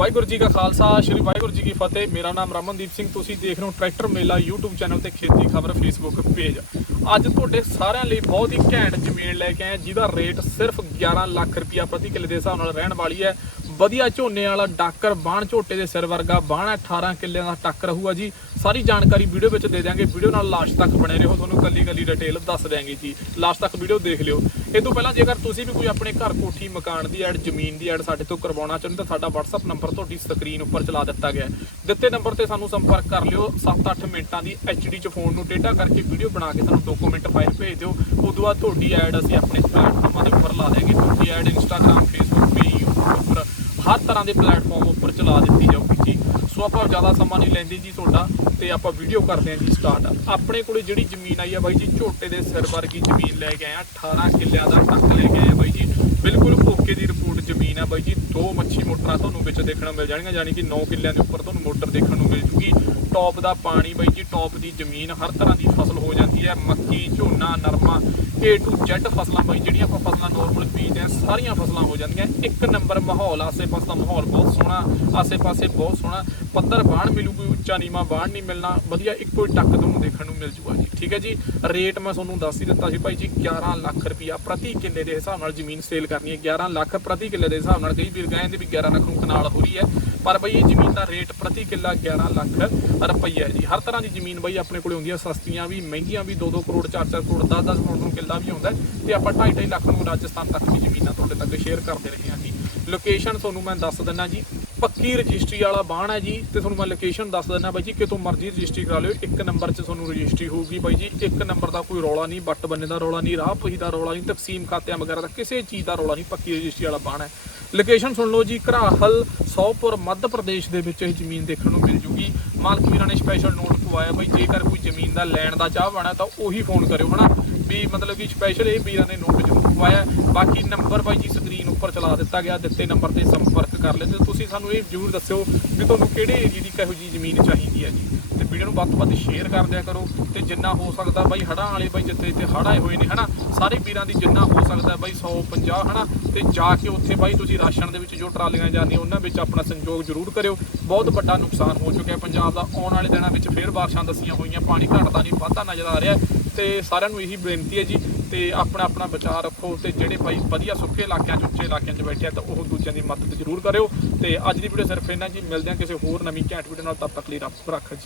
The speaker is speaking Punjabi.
ਵਾਹਿਗੁਰੂ ਜੀ ਕਾ ਖਾਲਸਾ, ਸ੍ਰੀ ਵਾਹਿਗੁਰੂ ਜੀ ਕੀ ਫਤਿਹ। ਮੇਰਾ ਨਾਮ ਰਮਨਦੀਪ ਸਿੰਘ, ਤੁਸੀਂ ਦੇਖ ਰਹੇ ਹੋ ਟਰੈਕਟਰ ਮੇਲਾ YouTube ਚੈਨਲ ਤੇ ਖੇਤੀ ਖਬਰ Facebook ਪੇਜ। ਅੱਜ ਤੁਹਾਡੇ ਸਾਰਿਆਂ ਲਈ ਬਹੁਤ ਹੀ ਘੈਂਟ ਜ਼ਮੀਨ ਲੈ ਕੇ ਆਏ ਜਿਹਦਾ ਰੇਟ ਸਿਰਫ 11 ਲੱਖ ਰੁਪਇਆ ਪ੍ਰਤੀ ਕਿੱਲੇ ਦੇ ਹਿਸਾਬ ਨਾਲ ਰਹਿਣ ਵਾਲੀ ਹੈ। ਵਧੀਆ ਝੋਨੇ ਵਾਲਾ ਡਾਕਰ ਬਾਣ ਝੋਟੇ ਦੇ ਸਿਰ ਵਰਗਾ ਬਾਣ ਹੈ 18 ਕਿੱਲਿਆਂ ਦਾ ਟੱਕ ਰਹੂਗਾ ਜੀ। ਸਾਰੀ ਜਾਣਕਾਰੀ ਵੀਡੀਓ ਵਿੱਚ ਦੇ ਦਿਆਂਗੇ। ਵੀਡੀਓ ਨਾਲ ਲਾਸਟ ਤੱਕ ਬਣੇ ਰਹੋ, ਤੁਹਾਨੂੰ ਕੱਲੀ ਕੱਲੀ ਡਿਟੇਲ ਦੱਸ ਦਿਆਂਗੇ ਜੀ। ਲਾਸਟ ਤੱਕ ਵੀਡੀਓ ਦੇਖ ਲਿਓ। ਇਹ ਤੋਂ ਪਹਿਲਾਂ ਜੇਕਰ ਤੁਸੀਂ ਵੀ ਕੋਈ ਆਪਣੇ ਘਰ ਕੋਠੀ ਮਕਾਨ ਦੀ ਐਡ ਜ਼ਮੀਨ ਦੀ ਐਡ ਸਾਡੇ ਤੋਂ ਕਰਵਾਉਣਾ ਚਾਹੁੰਦੇ ਤਾਂ ਸਾਡਾ WhatsApp ਨੰਬਰ ਤੁਹਾਡੀ ਸਕਰੀਨ ਉੱਪਰ ਚਲਾ ਦਿੱਤਾ ਗਿਆ ਦਿੱਤੇ ਨੰਬਰ ਤੇ ਸਾਨੂੰ ਸੰਪਰਕ ਕਰ ਲਿਓ 7-8 ਮਿੰਟਾਂ ਦੀ HD ਚ ਫੋਨ ਨੂੰ ਟੇਢਾ ਕਰਕੇ ਵੀਡੀਓ ਬਣਾ ਕੇ ਸਾਨੂੰ ਡਾਕੂਮੈਂਟ ਫਾਈਲ ਭੇਜ ਦਿਓ। ਉਦੋਂ ਬਾਅਦ ਤੁਹਾਡੀ ਐਡ ਅਸੀਂ ਆਪਣੇ ਪਲੇਟਫਾਰਮਾਂ ਦੇ ਉੱਪਰ ਲਾ ਦੇਵਾਂਗੇ ਤੁਹਾਡੀ ਐਡ Instagram ਫੇਸਬੁੱਕ ਤੇ YouTube ਉੱਪਰ ਹਰ ਤਰ੍ਹਾਂ ਦੇ ਪਲੇਟਫਾਰਮ ਉੱਪਰ ਚਲਾ ਦਿੱਤੀ ਜਾਊਗੀ ਜੀ। ਸੋ ਆਪਾਂ ਜ਼ਿਆਦਾ ਸਮਾਂ ਨਹੀਂ ਲੈਂਦੇ ਜੀ ਤੁਹਾਡਾ ਤੇ ਆਪਾਂ ਵੀਡੀਓ ਕਰਦੇ ਹਾਂ ਜੀ ਸਟਾਰਟ ਆਪਣੇ ਕੋਲੇ ਜਿਹੜੀ ਜ਼ਮੀਨ ਆਈ ਆ ਬਾਈ ਜੀ, ਝੋਟੇ ਦੇ ਸਿਰ ਵਰਗੀ ਜ਼ਮੀਨ ਲੈ ਕੇ ਆਏ ਆ 18 ਕਿੱਲਿਆਂ ਦਾ ਟੱਕ ਲੈ ਕੇ ਆਏ ਆ ਬਾਈ ਜੀ। ਬਿਲਕੁਲ ਓਕੇ ਦੀ ਰਿਪੋਰਟ ਜ਼ਮੀਨ ਆ ਬਾਈ ਜੀ। ਦੋ ਮੱਛੀ ਮੋਟਰਾਂ ਤੁਹਾਨੂੰ ਵਿੱਚ ਦੇਖਣ ਨੂੰ ਮਿਲ ਜਾਣਗੀਆਂ, ਯਾਨੀ ਕਿ 9 ਕਿੱਲਿਆਂ ਦੇ ਉੱਪਰ ਤੁਹਾਨੂੰ ਮੋਟਰ ਦੇਖਣ ਨੂੰ ਮਿਲ ਜੂਗੀ। ਟੌਪ ਦਾ ਪਾਣੀ ਬਾਈ ਜੀ, ਟੌਪ ਦੀ ਜ਼ਮੀਨ ਹਰ ਤਰ੍ਹਾਂ ਦੀ ਫਸਲ ਹੋ ਜਾਂਦੀ ਹੈ। ਮੱਕੀ, ਝੋਨਾ, ਨਰਮਾ, A to Z ਫਸਲਾਂ ਬਾਈ ਜਿਹੜੀਆਂ ਆਪਾਂ ਫਸਲਾਂ ਨਾਰਮਲ ਬੀਜਦੇ ਆ ਸਾਰੀਆਂ ਫਸਲਾਂ ਹੋ ਜਾਂਦੀਆਂ। ਇੱਕ ਨੰਬਰ ਮਾਹੌਲ, ਆਸੇ-ਪਾਸੇ ਦਾ ਮਾਹੌਲ ਬਹੁਤ ਸੋਹਣਾ, ਆਸੇ-ਪਾਸੇ ਬਹੁਤ ਸੋਹਣਾ। ਪੱਧਰ ਬਾਣ ਮਿਲੂ ਕੋਈ ਉੱਚਾ ਨੀਵਾਂ ਬਾਣ ਨਹੀਂ ਮਿਲਣਾ। ਵਧੀਆ ਇੱਕੋ ਹੀ ਟੱਕ ਤੁਹਾਨੂੰ ਦੇਖਣ ਨੂੰ ਮਿਲ ਜੂਗਾ ਜੀ। ਠੀਕ ਹੈ ਜੀ? ਰੇਟ ਮੈਂ ਤੁਹਾਨੂੰ ਦੱਸ ਹੀ ਦਿੱਤਾ ਸੀ ਭਾਈ ਜੀ 11 ਲੱਖ ਰੁਪਇਆ ਪ੍ਰਤੀ ਕਿੱਲੇ ਦੇ ਹਿਸਾਬ ਨਾਲ ਜ਼ਮੀਨ ਸੇਲ ਕਰਨੀ ਹੈ। 11 ਲੱਖ ਪ੍ਰਤੀ ਕਿੱਲੇ ਦੇ ਹਿਸਾਬ ਨਾਲ ਕਈ ਵੀਰ ਕਹਿੰਦੇ ਵੀ 11 ਲੱਖ ਨੂੰ ਕਨਾਲ ਹੋ ਰਹੀ ਹੈ। ਪਰ ਬਈ ਇਹ ਜ਼ਮੀਨ ਦਾ ਰੇਟ ਪ੍ਰਤੀ ਕਿੱਲਾ 11 ਲੱਖ ਰੁਪਈਆ ਹੈ ਜੀ। ਹਰ ਤਰ੍ਹਾਂ ਦੀ ਜ਼ਮੀਨ ਬਈ ਆਪਣੇ ਕੋਲੇ ਹੁੰਦੀ ਹੈ ਸਸਤੀਆਂ ਵੀ, ਮਹਿੰਗੀਆਂ ਵੀ 2-2 ਕਰੋੜ 4-4 ਕਰੋੜ 10-10 ਕਰੋੜ ਨੂੰ ਕਿੱਲਾ ਵੀ ਆਉਂਦਾ ਹੈ। ਤੇ ਆਪਾਂ 2.5 ਲੱਖ ਨੂੰ ਰਾਜਸਥਾਨ ਤੱਕ ਦੀ ਜ਼ਮੀਨਾਂ ਤੁਹਾਡੇ ਤੱਕ ਸ਼ੇਅਰ ਕਰਦੇ ਰਹੇ ਹਾਂ ਜੀ। ਲੋਕੇਸ਼ਨ ਤੁਹਾਨੂੰ ਮੈਂ ਦੱਸ ਦਿੰਦਾ ਜੀ। ਪੱਕੀ ਰਜਿਸਟਰੀ ਵਾਲਾ ਬਾਣ ਹੈ ਜੀ ਤੇ ਤੁਹਾਨੂੰ ਮੈਂ ਲੋਕੇਸ਼ਨ ਦੱਸ ਦਿੰਦਾ ਬਾਈ ਜੀ, ਕਿਤੋਂ ਮਰਜ਼ੀ ਰਜਿਸਟਰੀ ਕਰਾ ਲਿਓ। ਇੱਕ ਨੰਬਰ 'ਚ ਤੁਹਾਨੂੰ ਰਜਿਸਟਰੀ ਹੋਊਗੀ ਬਾਈ ਜੀ। ਇੱਕ ਨੰਬਰ ਦਾ ਕੋਈ ਰੌਲਾ ਨਹੀਂ ਬੱਟ ਬੰਨੇ ਦਾ ਰੌਲਾ ਨਹੀਂ, ਰਾਹ ਪਹੀ ਦਾ ਰੌਲਾ ਨਹੀਂ, ਤਕਸੀਮ ਖਾਤਿਆਂ ਵਗੈਰਾ ਦਾ ਕਿਸੇ ਚੀਜ਼ ਦਾ ਰੌਲਾ ਨਹੀਂ, ਪੱਕੀ ਰਜਿਸਟਰੀ ਵਾਲਾ ਬਾਣ ਹੈ। ਲੋਕੇਸ਼ਨ ਸੁਣ ਲਓ ਜੀ, ਘਰਾਹਲ, ਸੌਪੁਰ, ਮੱਧ ਪ੍ਰਦੇਸ਼ ਦੇ ਵਿੱਚ ਇਹ ਜ਼ਮੀਨ ਦੇਖਣ ਨੂੰ ਮਿਲ ਜੂਗੀ। ਮਾਲਕ ਵੀਰਾਂ ਨੇ ਸਪੈਸ਼ਲ ਨੋਟ ਪਵਾਇਆ ਬਾਈ, ਜੇਕਰ ਕੋਈ ਜ਼ਮੀਨ ਦਾ ਲੈਣ ਦਾ ਚਾਹ ਬਣਾ ਤਾਂ ਉਹੀ ਫੋਨ ਕਰਿਓ, ਹਨਾ? ਵੀ ਮਤਲਬ ਕਿ ਸਪੈਸ਼ਲ ਇਹ ਵੀਰਾਂ ਨੇ ਨੋਟ ਜ਼ਰੂਰ ਪਵਾਇਆ। ਬਾਕੀ ਨੰਬਰ ਬਾਈ ਜੀ ਉੱਪਰ ਚਲਾ ਦਿੱਤਾ ਗਿਆ, ਦਿੱਤੇ ਨੰਬਰ ਤੇ ਸੰਪਰਕ ਕਰ ਲਿਓ ਤੇ ਤੁਸੀਂ ਸਾਨੂੰ ਇਹ ਜ਼ਰੂਰ ਦੱਸਿਓ ਵੀ ਤੁਹਾਨੂੰ ਕਿਹੜੇ ਏਰੀਏ ਦੀ ਕਿਹੋ ਜੀ ਜ਼ਮੀਨ ਚਾਹੀਦੀ ਹੈ ਜੀ। ਤੇ ਵੀਡੀਓ ਨੂੰ ਵੱਧ ਤੋਂ ਵੱਧ ਸ਼ੇਅਰ ਕਰ ਦਿਆ ਕਰੋ ਤੇ ਜਿੰਨਾ ਹੋ ਸਕਦਾ ਬਾਈ ਹੜਾਂ ਵਾਲੇ ਬਾਈ ਜਿੱਥੇ ਜਿੱਥੇ ਹੜ੍ਹ ਆਏ ਹੋਏ ਨੇ, ਹਨਾ, ਸਾਰੇ ਵੀਰਾਂ ਦੀ ਜਿੰਨਾ ਹੋ ਸਕਦਾ ਬਾਈ 150 ਹਨਾ, ਤੇ ਜਾ ਕੇ ਉੱਥੇ ਬਾਈ ਤੁਸੀਂ ਰਾਸ਼ਨ ਦੇ ਵਿੱਚ ਜੋ ਟਰਾਲੀਆਂ ਜਾਂਦੀਆਂ, ਉਹਨਾਂ ਵਿੱਚ ਆਪਣਾ ਸੰਯੋਗ ਜ਼ਰੂਰ ਕਰਿਓ। ਬਹੁਤ ਵੱਡਾ ਨੁਕਸਾਨ ਹੋ ਚੁੱਕਿਆ ਪੰਜਾਬ ਦਾ, ਆਉਣ ਵਾਲੇ ਦਿਨਾਂ ਵਿੱਚ ਫੇਰ ਬਾਰਿਸ਼ਾਂ ਦੱਸੀਆਂ ਹੋਈਆਂ, ਪਾਣੀ ਘਟਦਾ ਨਹੀਂ, ਵਾਧਾ ਨਜ਼ਰ ਆ ਰਿਹਾ ਤੇ ਸਾਰਿਆਂ ਨੂੰ ਇਹੀ ਬੇਨਤੀ ਹੈ ਜੀ ਤੇ ਆਪਣਾ ਆਪਣਾ ਬਚਾਅ ਰੱਖੋ ਤੇ ਜਿਹੜੇ ਭਾਈ ਵਧੀਆ ਸੁੱਕੇ ਇਲਾਕਿਆਂ 'ਚ ਉੱਚੇ ਇਲਾਕਿਆਂ 'ਚ ਬੈਠੇ ਆ ਤਾਂ ਉਹ ਦੂਜਿਆਂ ਦੀ ਮਦਦ ਜ਼ਰੂਰ ਕਰਿਓ ਤੇ ਅੱਜ ਦੀ ਵੀਡੀਓ ਸਿਰਫ ਇੰਨਾ ਜੀ। ਮਿਲਦੇ ਹਾਂ ਕਿਸੇ ਹੋਰ ਨਵੀਂ ਘੈਂਟ ਵੀਡੀਓ ਨਾਲ, ਤਦ ਤੱਕ ਲਈ ਰੱਬ ਰੱਖ ਜੀ।